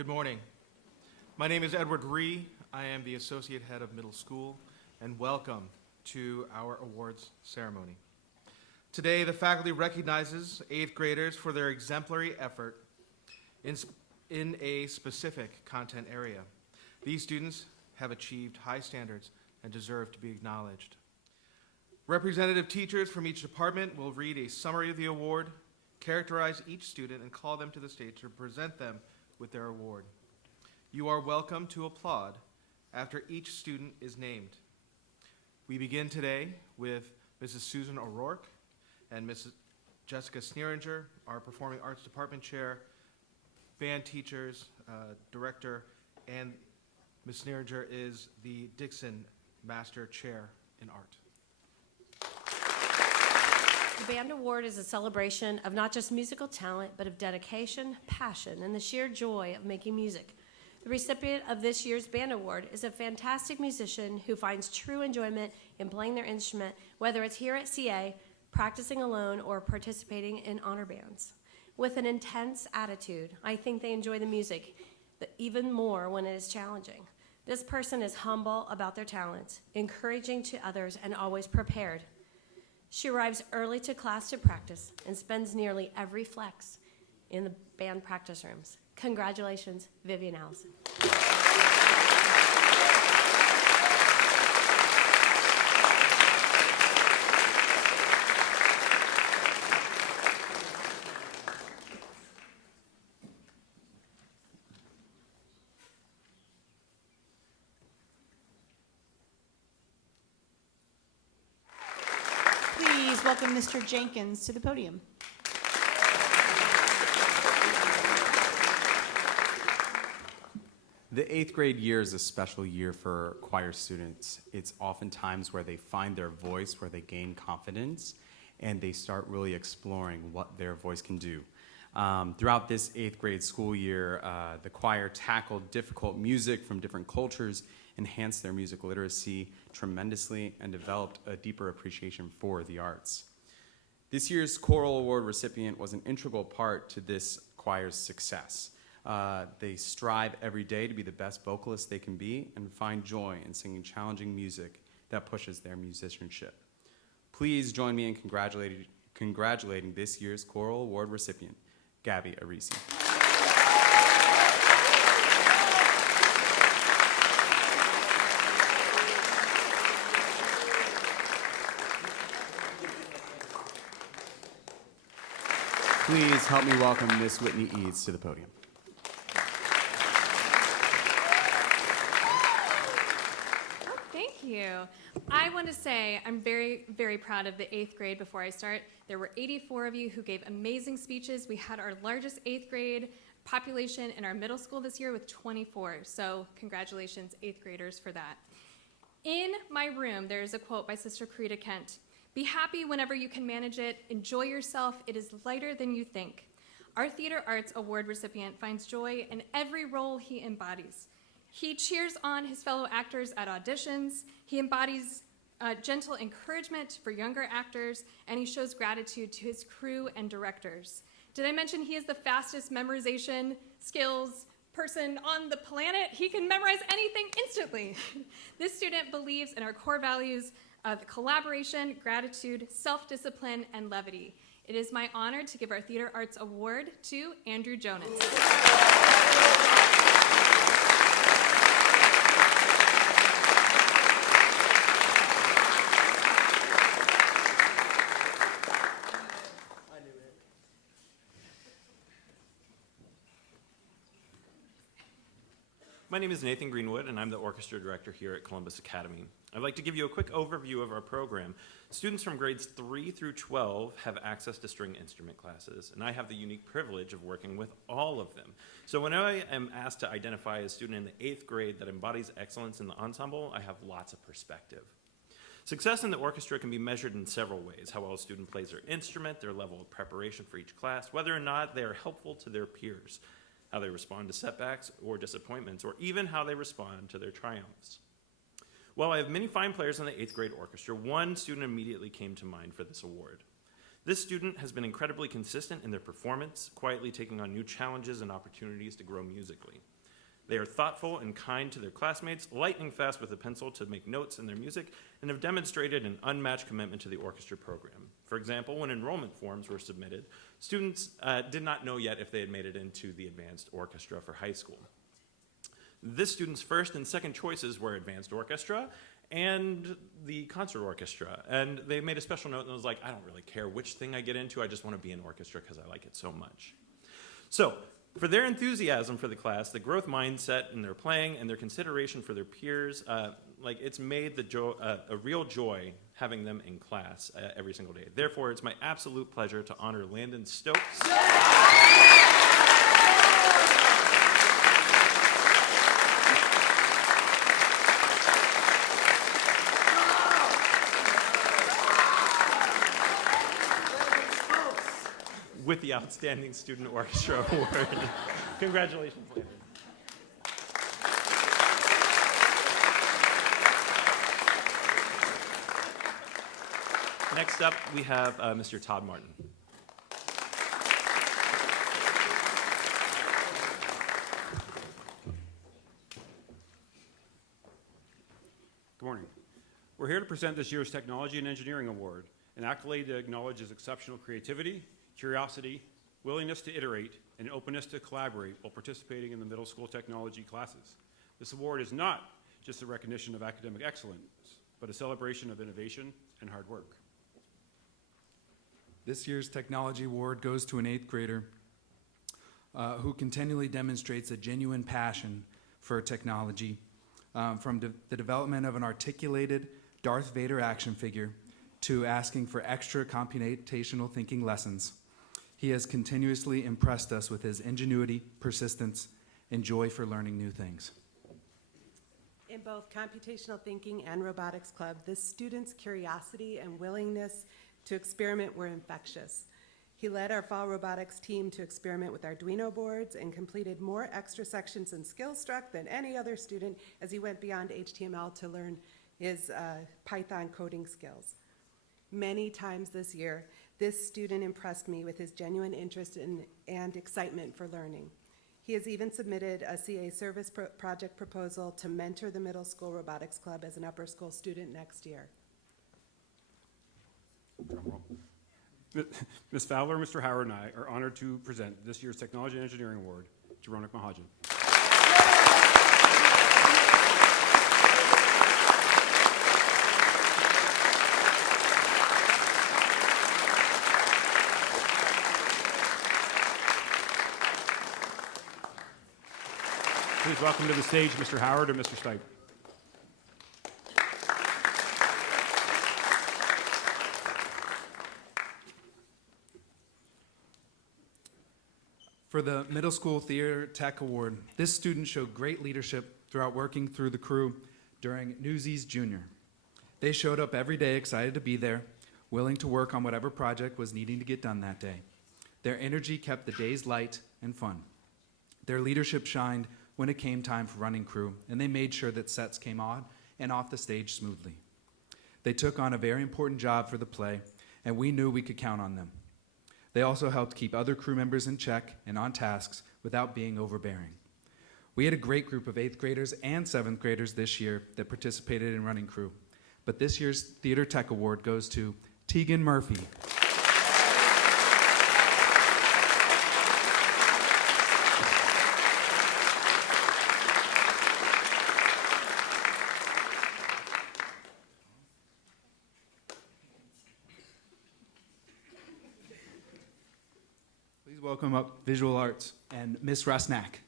Good morning. My name is Edward Ree. I am the Associate Head of Middle School, and welcome to our awards ceremony. Today, the faculty recognizes 8th graders for their exemplary effort in a specific content area. These students have achieved high standards and deserve to be acknowledged. Representative teachers from each department will read a summary of the award, characterize each student, and call them to the stage to present them with their award. You are welcome to applaud after each student is named. We begin today with Mrs. Susan O'Rourke and Mrs. Jessica Sneeringer, our Performing Arts Department Chair, band teachers, director, and Ms. Sneeringer is the Dixon Master Chair in Art. The Band Award is a celebration of not just musical talent, but of dedication, passion, and the sheer joy of making music. The recipient of this year's Band Award is a fantastic musician who finds true enjoyment in playing their instrument, whether it's here at CA, practicing alone, or participating in honor bands. With an intense attitude, I think they enjoy the music even more when it is challenging. This person is humble about their talents, encouraging to others, and always prepared. She arrives early to class to practice and spends nearly every flex in the band practice rooms. Congratulations, Vivian Allison. Please welcome Mr. Jenkins to the podium. The 8th grade year is a special year for choir students. It's oftentimes where they find their voice, where they gain confidence, and they start really exploring what their voice can do. Throughout this 8th grade school year, the choir tackled difficult music from different cultures, enhanced their music literacy tremendously, and developed a deeper appreciation for the arts. This year's choral award recipient was an integral part to this choir's success. They strive every day to be the best vocalists they can be and find joy in singing challenging music that pushes their musicianship. Please join me in congratulating this year's choral award recipient, Gabby Arisi. Please help me welcome Miss Whitney Eads to the podium. Thank you. I want to say I'm very, very proud of the 8th grade. Before I start, there were 84 of you who gave amazing speeches. We had our largest 8th grade population in our middle school this year with 24. So congratulations, 8th graders, for that. In my room, there's a quote by Sister Karita Kent. "Be happy whenever you can manage it. Enjoy yourself. It is lighter than you think." Our Theater Arts Award recipient finds joy in every role he embodies. He cheers on his fellow actors at auditions. He embodies gentle encouragement for younger actors, and he shows gratitude to his crew and directors. Did I mention he is the fastest memorization skills person on the planet? He can memorize anything instantly. This student believes in our core values of collaboration, gratitude, self-discipline, and levity. It is my honor to give our Theater Arts Award to Andrew Jonas. My name is Nathan Greenwood, and I'm the orchestra director here at Columbus Academy. I'd like to give you a quick overview of our program. Students from grades 3 through 12 have access to string instrument classes, and I have the unique privilege of working with all of them. So when I am asked to identify a student in the 8th grade that embodies excellence in the ensemble, I have lots of perspective. Success in the orchestra can be measured in several ways: how well a student plays their instrument, their level of preparation for each class, whether or not they are helpful to their peers, how they respond to setbacks or disappointments, or even how they respond to their triumphs. While I have many fine players in the 8th grade orchestra, one student immediately came to mind for this award. This student has been incredibly consistent in their performance, quietly taking on new challenges and opportunities to grow musically. They are thoughtful and kind to their classmates, lightning fast with a pencil to make notes in their music, and have demonstrated an unmatched commitment to the orchestra program. For example, when enrollment forms were submitted, students did not know yet if they had made it into the advanced orchestra for high school. This student's first and second choices were advanced orchestra and the concert orchestra. And they made a special note and was like, I don't really care which thing I get into, I just want to be in orchestra because I like it so much. So, for their enthusiasm for the class, the growth mindset in their playing, and their consideration for their peers, it's made a real joy having them in class every single day. Therefore, it's my absolute pleasure to honor Landon Stokes. With the Outstanding Student Orchestra Award. Congratulations, Landon. Next up, we have Mr. Todd Martin. Good morning. We're here to present this year's Technology and Engineering Award, an accolade that acknowledges exceptional creativity, curiosity, willingness to iterate, and openness to collaborate while participating in the middle school technology classes. This award is not just a recognition of academic excellence, but a celebration of innovation and hard work. This year's Technology Award goes to an 8th grader who continually demonstrates a genuine passion for technology, from the development of an articulated Darth Vader action figure to asking for extra computational thinking lessons. He has continuously impressed us with his ingenuity, persistence, and joy for learning new things. In both computational thinking and robotics club, the students' curiosity and willingness to experiment were infectious. He led our fall robotics team to experiment with Arduino boards and completed more extra sections in SkillStruck than any other student as he went beyond HTML to learn his Python coding skills. Many times this year, this student impressed me with his genuine interest and excitement for learning. He has even submitted a CA service project proposal to mentor the middle school robotics club as an upper school student next year. Drum roll. Ms. Fowler, Mr. Howard, and I are honored to present this year's Technology and Engineering Award to Ronak Mahajan. Please welcome to the stage Mr. Howard and Mr. Stipe. For the Middle School Theater Tech Award, this student showed great leadership throughout working through the crew during Newsies Junior. They showed up every day excited to be there, willing to work on whatever project was needing to get done that day. Their energy kept the days light and fun. Their leadership shined when it came time for running crew, and they made sure that sets came on and off the stage smoothly. They took on a very important job for the play, and we knew we could count on them. They also helped keep other crew members in check and on tasks without being overbearing. We had a great group of 8th graders and 7th graders this year that participated in running crew, but this year's Theater Tech Award goes to Tegan Murphy. Please welcome up Visual Arts and Miss Rusnak.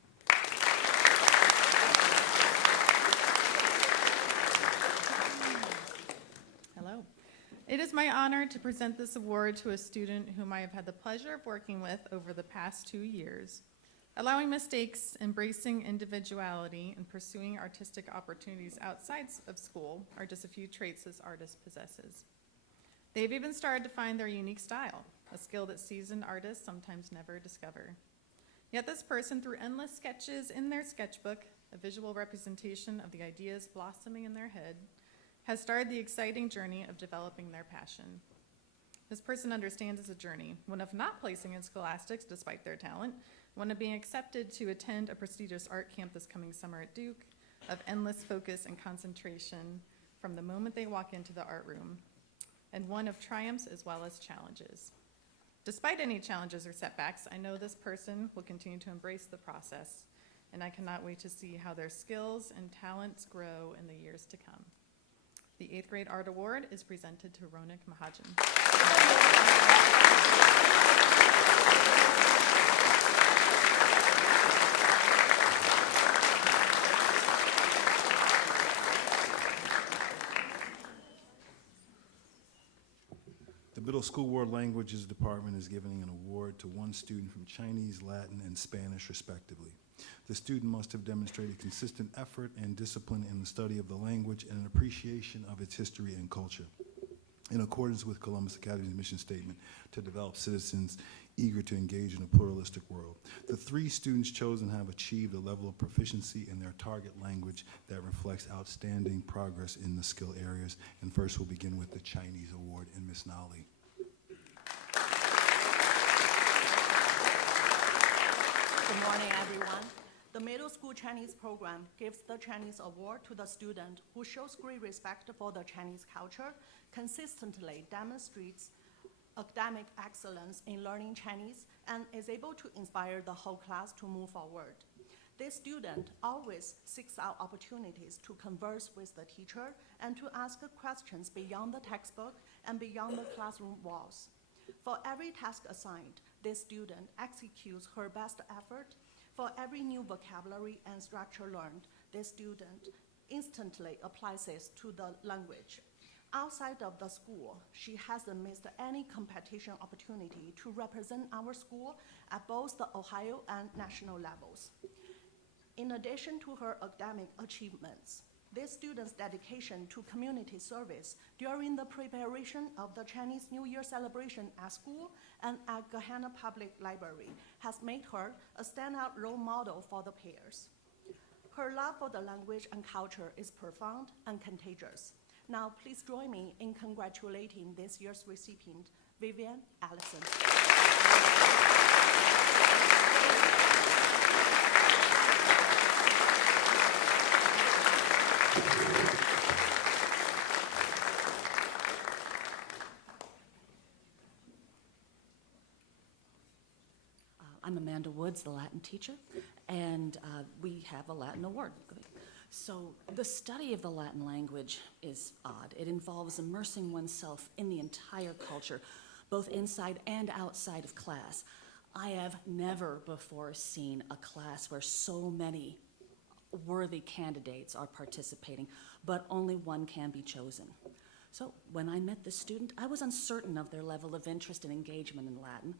Hello. It is my honor to present this award to a student whom I have had the pleasure of working with over the past 2 years. Allowing mistakes, embracing individuality, and pursuing artistic opportunities outside of school are just a few traits this artist possesses. They've even started to find their unique style, a skill that seasoned artists sometimes never discover. Yet this person, through endless sketches in their sketchbook, a visual representation of the ideas blossoming in their head, has started the exciting journey of developing their passion. This person understands it's a journey, one of not placing in scholastics despite their talent, one of being accepted to attend a prestigious art camp this coming summer at Duke, of endless focus and concentration from the moment they walk into the art room, and one of triumphs as well as challenges. Despite any challenges or setbacks, I know this person will continue to embrace the process, and I cannot wait to see how their skills and talents grow in the years to come. The 8th grade art award is presented to Ronak Mahajan. The Middle School World Languages Department is giving an award to one student from Chinese, Latin, and Spanish, respectively. The student must have demonstrated consistent effort and discipline in the study of the language and an appreciation of its history and culture, in accordance with Columbus Academy's mission statement to develop citizens eager to engage in a pluralistic world. The 3 students chosen have achieved a level of proficiency in their target language that reflects outstanding progress in the skill areas. And first we'll begin with the Chinese award and Ms. Nali. Good morning, everyone. The middle school Chinese program gives the Chinese award to the student who shows great respect for the Chinese culture, consistently demonstrates academic excellence in learning Chinese, and is able to inspire the whole class to move forward. This student always seeks out opportunities to converse with the teacher and to ask questions beyond the textbook and beyond the classroom walls. For every task assigned, this student executes her best effort. For every new vocabulary and structure learned, this student instantly applies it to the language. Outside of the school, she hasn't missed any competition opportunity to represent our school at both the Ohio and national levels. In addition to her academic achievements, this student's dedication to community service during the preparation of the Chinese New Year celebration at school and at Gahanna Public Library has made her a standout role model for the peers. Her love for the language and culture is profound and contagious. Now, please join me in congratulating this year's recipient, Vivian Allison. I'm Amanda Woods, the Latin teacher, and we have a Latin award. So the study of the Latin language is odd. It involves immersing oneself in the entire culture, both inside and outside of class. I have never before seen a class where so many worthy candidates are participating, but only one can be chosen. So when I met this student, I was uncertain of their level of interest and engagement in Latin.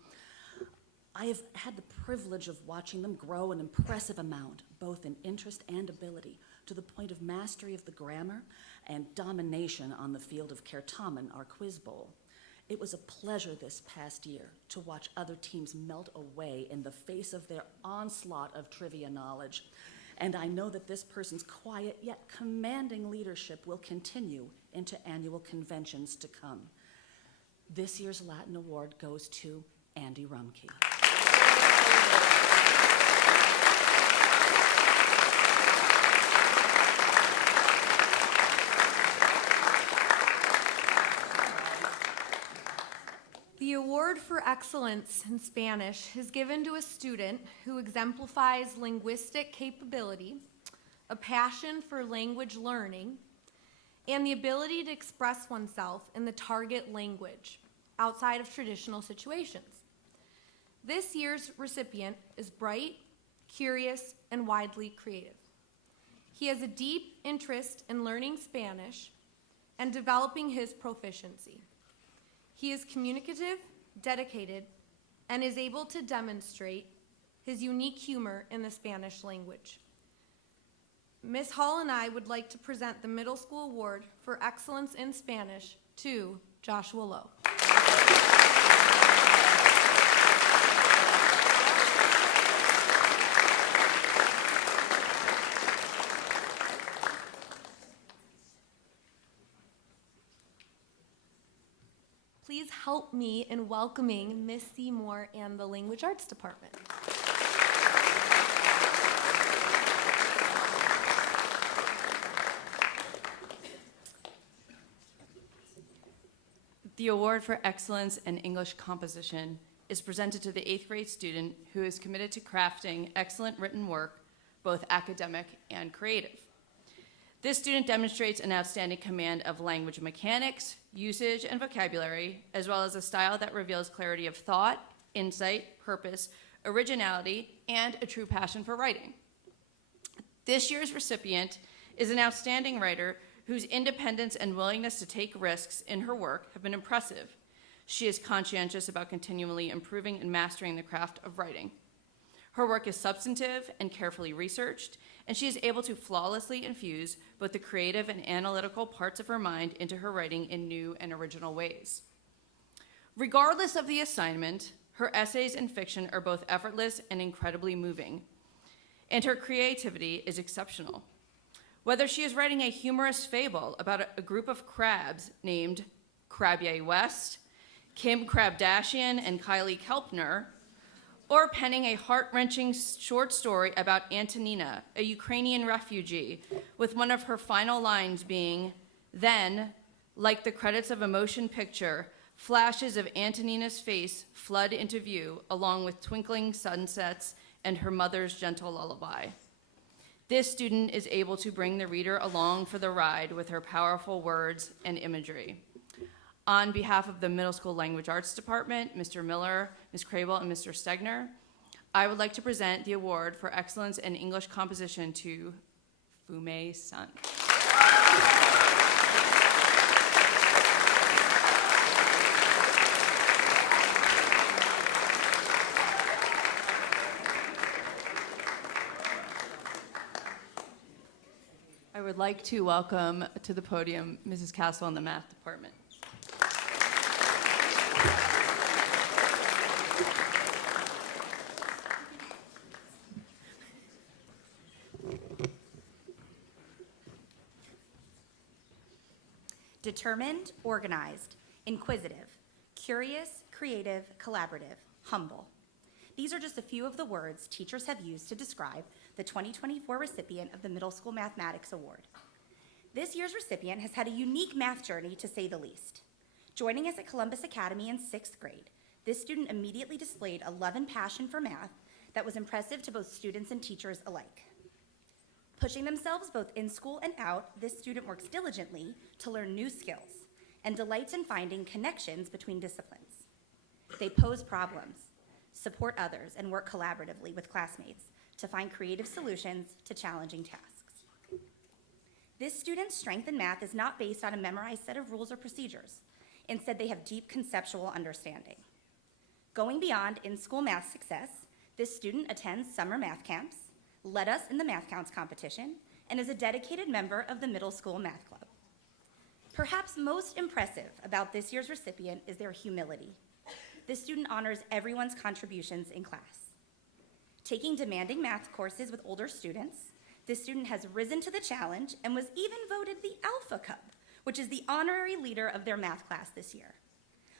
I have had the privilege of watching them grow an impressive amount, both in interest and ability, to the point of mastery of the grammar and domination on the field of Kertamen, our quiz bowl. It was a pleasure this past year to watch other teams melt away in the face of their onslaught of trivia knowledge. And I know that this person's quiet yet commanding leadership will continue into annual conventions to come. This year's Latin award goes to Andy Rumke. The award for excellence in Spanish is given to a student who exemplifies linguistic capability, a passion for language learning, and the ability to express oneself in the target language outside of traditional situations. This year's recipient is bright, curious, and widely creative. He has a deep interest in learning Spanish and developing his proficiency. He is communicative, dedicated, and is able to demonstrate his unique humor in the Spanish language. Ms. Hall and I would like to present the Middle School Award for Excellence in Spanish to Joshua Lowe. Please help help me in welcoming Miss Seymour and the Language Arts Department. The award for excellence in English composition is presented to the 8th grade student who is committed to crafting excellent written work, both academic and creative. This student demonstrates an outstanding command of language mechanics, usage, and vocabulary, as well as a style that reveals clarity of thought, insight, purpose, originality, and a true passion for writing. This year's recipient is an outstanding writer whose independence and willingness to take risks in her work have been impressive. She is conscientious about continually improving and mastering the craft of writing. Her work is substantive and carefully researched, and she is able to flawlessly infuse both the creative and analytical parts of her mind into her writing in new and original ways. Regardless of the assignment, her essays and fiction are both effortless and incredibly moving, and her creativity is exceptional. Whether she is writing a humorous fable about a group of crabs named Krabye West, Kim Kardashian, and Kylie Kelpner, or penning a heart-wrenching short story about Antonina, a Ukrainian refugee, with one of her final lines being, "Then, like the credits of a motion picture, flashes of Antonina's face flood into view, along with twinkling sunsets and her mother's gentle lullaby." This student is able to bring the reader along for the ride with her powerful words and imagery. On behalf of the Middle School Language Arts Department, Mr. Miller, Ms. Crable, and Mr. Stegner, I would like to present the award for excellence in English composition to Fume Sun. I would like to welcome to the podium Mrs. Castle in the Math Department. Determined, organized, inquisitive, curious, creative, collaborative, humble. These are just a few of the words teachers have used to describe the 2024 recipient of the Middle School Mathematics Award. This year's recipient has had a unique math journey, to say the least. Joining us at Columbus Academy in 6th grade, this student immediately displayed a love and passion for math that was impressive to both students and teachers alike. Pushing themselves both in school and out, this student works diligently to learn new skills and delights in finding connections between disciplines. They pose problems, support others, and work collaboratively with classmates to find creative solutions to challenging tasks. This student's strength in math is not based on a memorized set of rules or procedures. Instead, they have deep conceptual understanding. Going beyond in-school math success, this student attends summer math camps, led us in the Math Counts competition, and is a dedicated member of the Middle School Math Club. Perhaps most impressive about this year's recipient is their humility. This student honors everyone's contributions in class. Taking demanding math courses with older students, this student has risen to the challenge and was even voted the Alpha Cup, which is the honorary leader of their math class this year.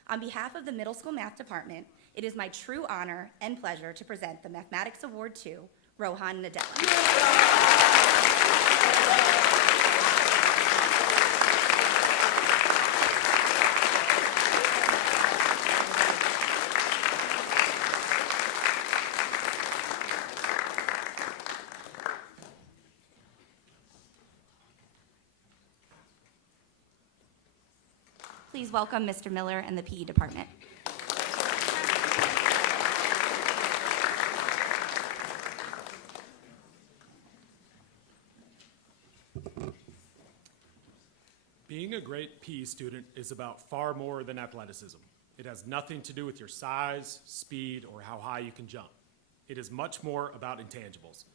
On behalf of the Middle School Math Department, it is my true honor and pleasure to present the Mathematics Award to Rohan Nadella. Please welcome Mr. Miller and the PE department. Being a great PE student is about far more than athleticism. It has nothing to do with your size, speed, or how high you can jump. It is much more about intangibles: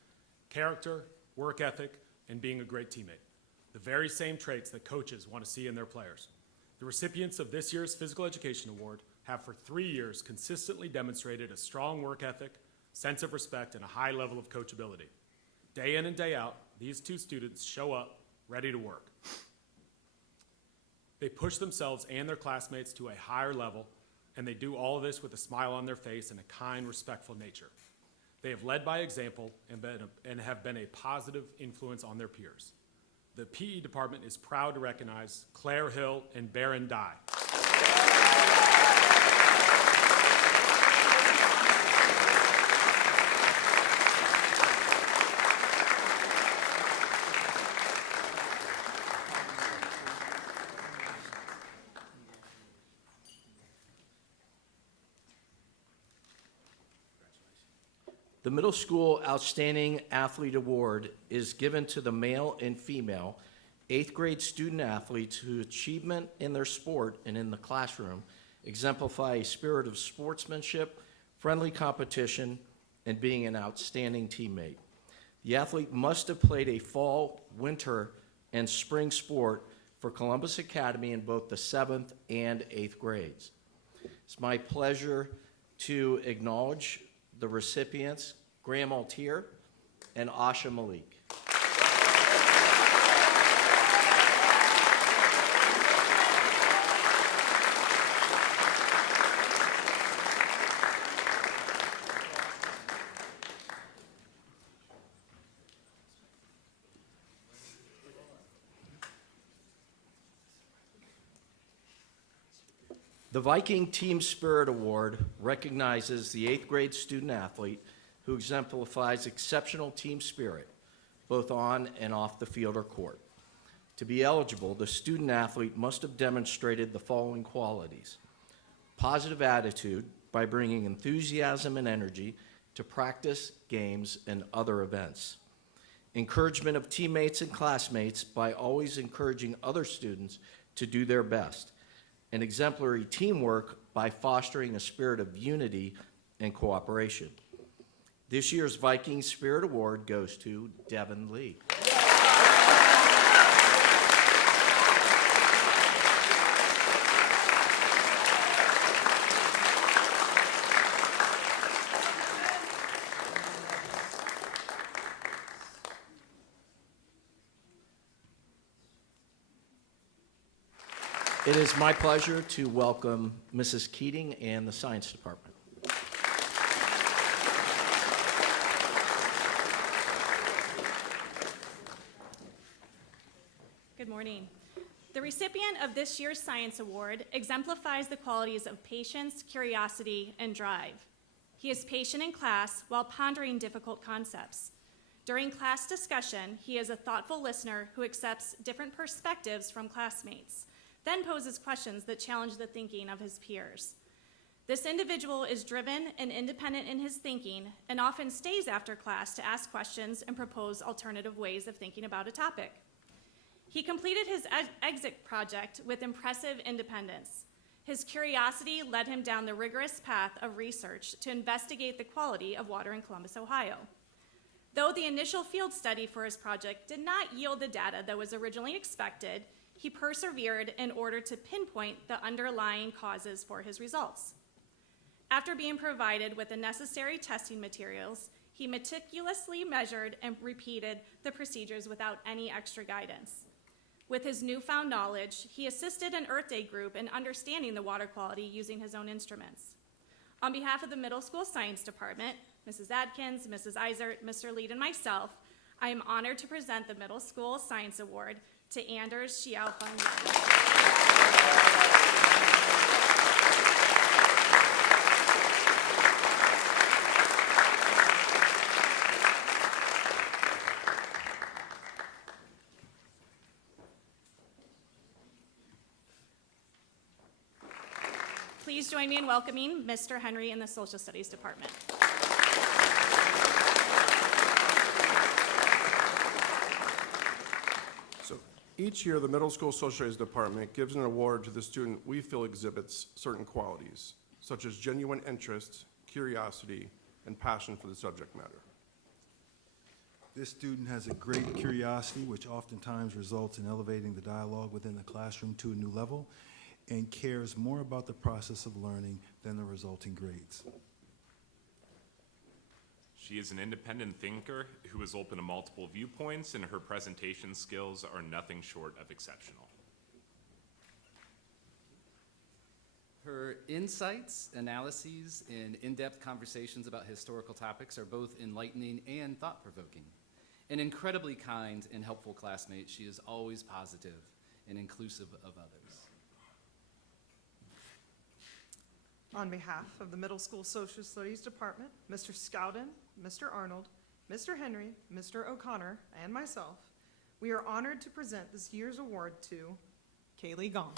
character, work ethic, and being a great teammate. The very same traits that coaches want to see in their players. The recipients of this year's Physical Education Award have for 3 years consistently demonstrated a strong work ethic, sense of respect, and a high level of coachability. Day in and day out, these two students show up ready to work. They push themselves and their classmates to a higher level and they do all of this with a smile on their face and a kind, respectful nature. They have led by example and have been a positive influence on their peers. The PE department is proud to recognize Claire Hill and Baron Dye. The Middle School Outstanding Athlete Award is given to the male and female 8th grade student athletes whose achievement in their sport and in the classroom exemplify a spirit of sportsmanship, friendly competition, and being an outstanding teammate. The athlete must have played a fall, winter, and spring sport for Columbus Academy in both the 7th and 8th grades. It's my pleasure to acknowledge the recipients, Graham Altier and Asha Malik. The Viking Team Spirit Award recognizes the 8th grade student athlete who exemplifies exceptional team spirit, both on and off the field or court. To be eligible, the student athlete must have demonstrated the following qualities: positive attitude by bringing enthusiasm and energy to practice, games, and other events; encouragement of teammates and classmates by always encouraging other students to do their best; and exemplary teamwork by fostering a spirit of unity and cooperation. This year's Viking Spirit Award goes to Devin Lee. It is my pleasure to welcome Mrs. Keating and the Science Department. Good morning. The recipient of this year's Science Award exemplifies the qualities of patience, curiosity, and drive. He is patient in class while pondering difficult concepts. During class discussion, he is a thoughtful listener who accepts different perspectives from classmates, then poses questions that challenge the thinking of his peers. This individual is driven and independent in his thinking and often stays after class to ask questions and propose alternative ways of thinking about a topic. He completed his exit project with impressive independence. His curiosity led him down the rigorous path of research to investigate the quality of water in Columbus, Ohio. Though the initial field study for his project did not yield the data that was originally expected, he persevered in order to pinpoint the underlying causes for his results. After being provided with the necessary testing materials, he meticulously measured and repeated the procedures without any extra guidance. With his newfound knowledge, he assisted an Earth Day group in understanding the water quality using his own instruments. On behalf of the Middle School Science Department, Mrs. Adkins, Mrs. Eisert, Mr. Lead, and myself, I am honored to present the Middle School Science Award to Anders Xiaofeng. Please join me in welcoming Mr. Henry in the Social Studies Department. Each year, the Middle School Social Studies Department gives an award to the student we feel exhibits certain qualities, such as genuine interest, curiosity, and passion for the subject matter. This student has a great curiosity, which oftentimes results in elevating the dialogue within the classroom to a new level, and cares more about the process of learning than the resulting grades. She is an independent thinker who is open to multiple viewpoints, and her presentation skills are nothing short of exceptional. Her insights, analyses, and in-depth conversations about historical topics are both enlightening and thought-provoking. An incredibly kind and helpful classmate, she is always positive and inclusive of others. On behalf of the Middle School Social Studies Department, Mr. Scowden, Mr. Arnold, Mr. Henry, Mr. O'Connor, and myself, we are honored to present this year's award to Kaylee Gong.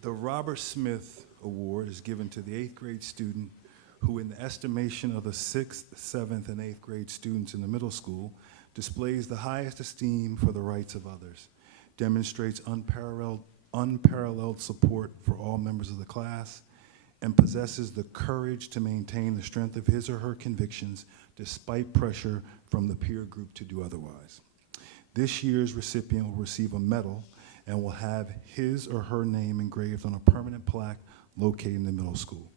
The Robert Smith Award is given to the 8th grade student who, in the estimation of the 6th, 7th, and 8th grade students in the middle school, displays the highest esteem for the rights of others, demonstrates unparalleled support for all members of the class, and possesses the courage to maintain the strength of his or her convictions despite pressure from the peer group to do otherwise. This year's recipient will receive a medal and will have his or her name engraved on a permanent plaque located in the middle school.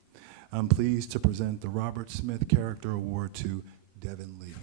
I'm pleased to present the Robert Smith Character Award to Devin Lee.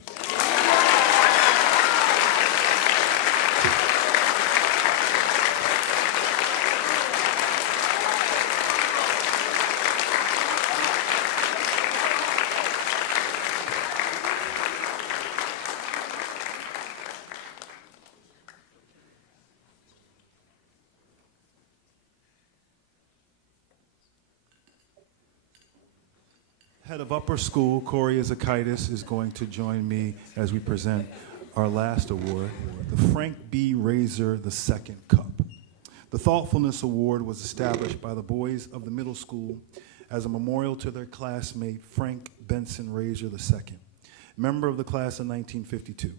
Head of Upper School, Corey Izakaitis, is going to join me as we present our last award, the Frank B. Rasor II Cup. The Thoughtfulness Award was established by the boys of the middle school as a memorial to their classmate, Frank Benson Rasor II, member of the class of 1952.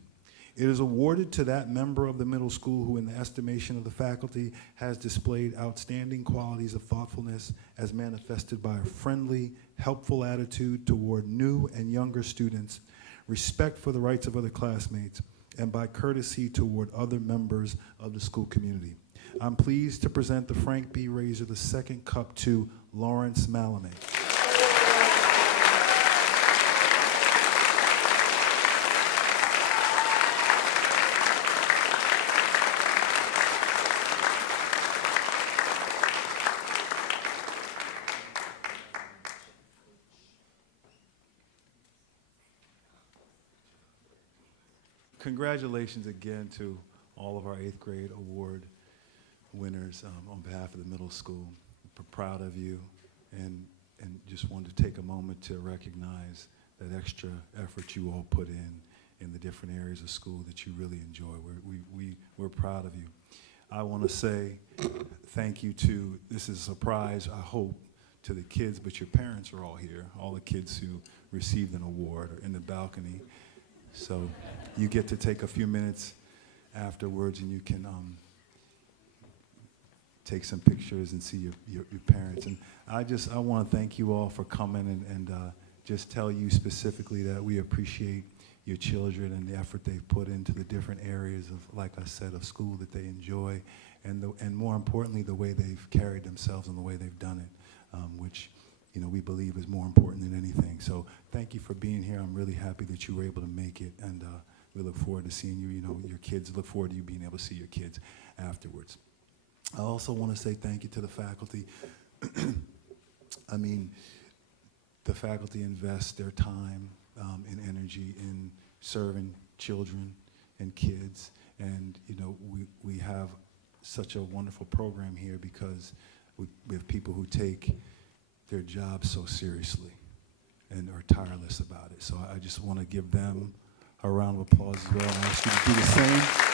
It is awarded to that member of the middle school who, in the estimation of the faculty, has displayed outstanding qualities of thoughtfulness as manifested by a friendly, helpful attitude toward new and younger students, respect for the rights of other classmates, and by courtesy toward other members of the school community. I'm pleased to present the Frank B. Rasor II Cup to Lawrence Malame. Congratulations again to all of our 8th grade award winners on behalf of the middle school. We're proud of you and just wanted to take a moment to recognize that extra effort you all put in the different areas of school that you really enjoy. We're proud of you. I want to say thank you to, this is a surprise, I hope, to the kids, but your parents are all here. All the kids who received an award are in the balcony. So you get to take a few minutes afterwards and you can take some pictures and see your parents. And I want to thank you all for coming and just tell you specifically that we appreciate your children and the effort they've put into the different areas of, like I said, of school that they enjoy, and more importantly, the way they've carried themselves and the way they've done it, which we believe is more important than anything. So thank you for being here. I'm really happy that you were able to make it, and we look forward to seeing you, your kids. Look forward to you being able to see your kids afterwards. I also want to say thank you to the faculty. I mean, the faculty invest their time and energy in serving children and kids, and we have such a wonderful program here because we have people who take their job so seriously and are tireless about it. So I just want to give them a round of applause as well, and ask you to do the same.